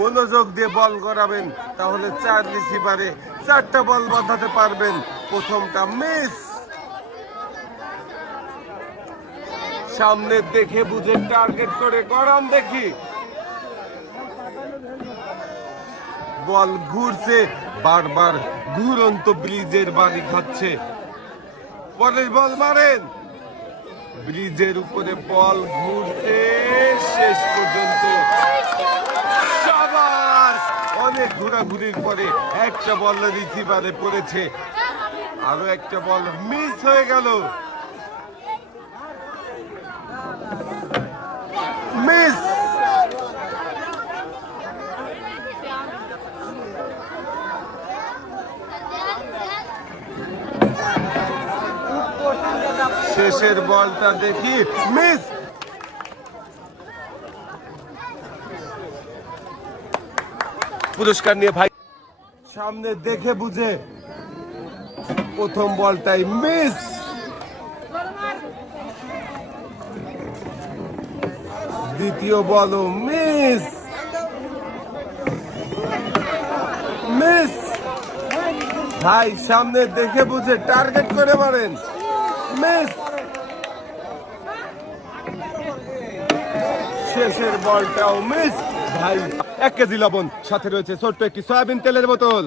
মনোযোগ দিয়ে বল করাবেন, তাহলে 4 রিসিভারে 4টা বল বাঁধাতে পারবেন। প্রথমটা মিস। সামনে দেখে বুঝে টার্গেট করে করান দেখি। বল ঘুরছে, বারবার ঘুরন্ত ব্রিজের বাড়ি খাচ্ছে। পরের বল মারেন। ব্রিজের উপরে বল ঘুরছে শেষ পর্যন্ত। সবার অনেক ঘোরাঘুরির পরে একটা বল রিসিভারে পড়েছে, আরো একটা বল মিস হয়ে গেল। মিস। শেষের বলটা দেখি, মিস। পুরস্কার নিয়ে ভাই সামনে দেখে বুঝে প্রথম বলটাই মিস। দ্বিতীয় বলও মিস। মিস। ভাই সামনে দেখে বুঝে টার্গেট করে মারেন। মিস। শেষের বলটাও মিস। ভাই 1 কেজি লবণ, সাথে রয়েছে ছোট্ট একটি সয়াবিন তেলের বোতল।